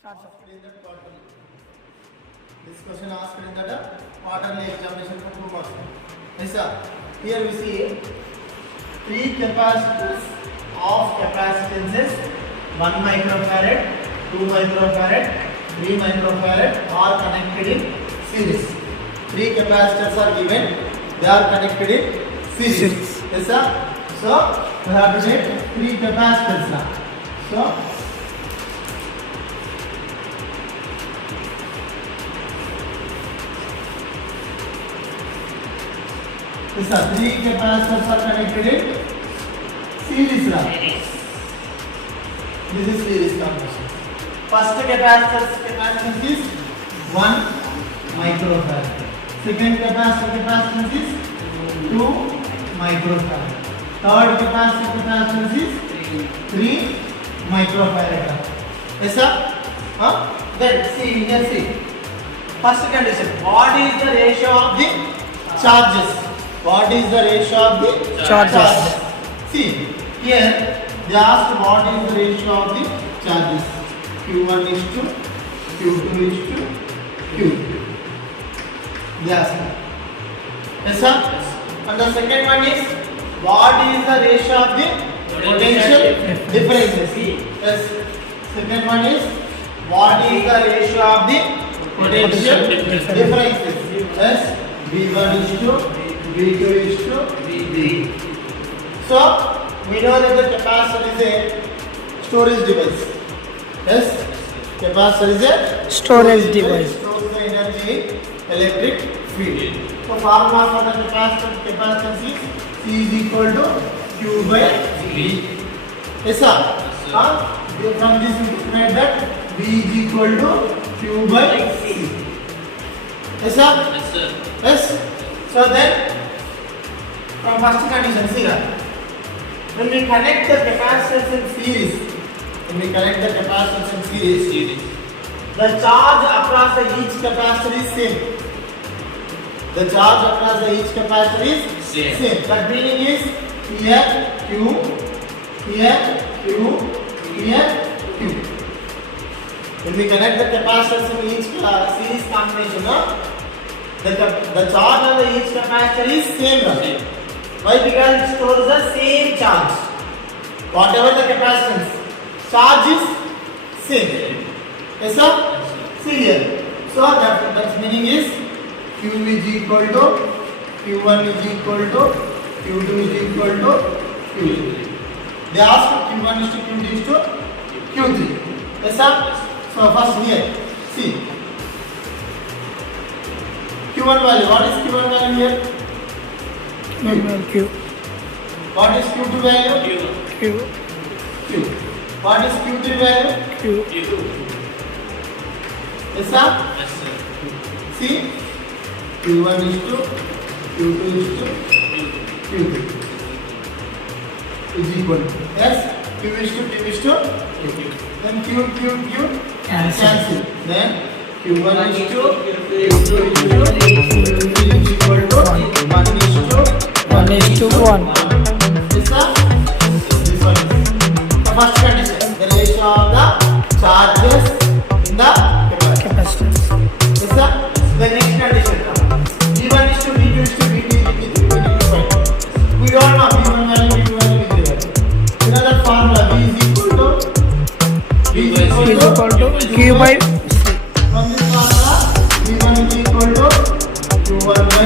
Start, sir. This question asked in the quarterly examination for 2 marks. Yes, sir. Here we see 3 capacitors of capacitances 1 microfarad, 2 microfarad, 3 microfarad are connected in series. 3 capacitors are given, they are connected in series. Yes, sir. So we have to get 3 capacitors now. So these are 3 capacitors are connected in series now. This is series combination. First capacitance is 1 microfarad. Second capacitance is 2 microfarad. Third capacitance is 3 microfarad. Yes, sir? Then see here, see. First condition. What is the ratio of the charges? What is the ratio of the charges? See here they asked what is the ratio of the charges. Q1 is to Q2 is to Q3. They asked. Yes, sir? And the second one is what is the ratio of the potential differences? Yes. Second one is what is the ratio of the potential differences? Yes. V1 is to V2 is to V3. So we know that the capacitor is a storage device. Yes. Capacitor is a Storage device. Stores the energy in electric field. So formula for the capacitance is C is equal to Q by V. Yes, sir. From this we made that V is equal to Q by C. Yes, sir. Yes, sir. Yes. So then, from first condition, see that when we connect the capacitors in series, the charge across each capacitor is same. The charge across each capacitor is same. That meaning is here Q, here Q, here Q. When we connect the capacitors in each series combination, the charge on each capacitor is same. Why? Because it stores the same charge. Whatever the capacitance, charge is same. Yes, sir? See here. So that meaning is Q is equal to Q1 is equal to Q2 is equal to Q3. They asked Q1 is to Q2 is to Q3. Yes, sir? So first here, see. Q1 value. What is Q1 value here? Q. What is Q2 value? Q. Q. What is Q3 value? Q. Yes, sir? Yes, sir. See? Q1 is to Q2 is to Q3 is equal to. Yes? Q is to Q is to Q. Then Q cancel. Then Q1 is to Q2 is to Q3 is equal to 1 is to 1 is to 1. Yes, sir? This one is the first condition. The ratio of the charges in the capacitor. Yes, sir? The next condition. V1 is to V2 is to V3 is to V5. We don't know V1 value, V2 value, V3 value. You know that formula V is equal to Q Q by C. from this formula V1 is equal to Q1 by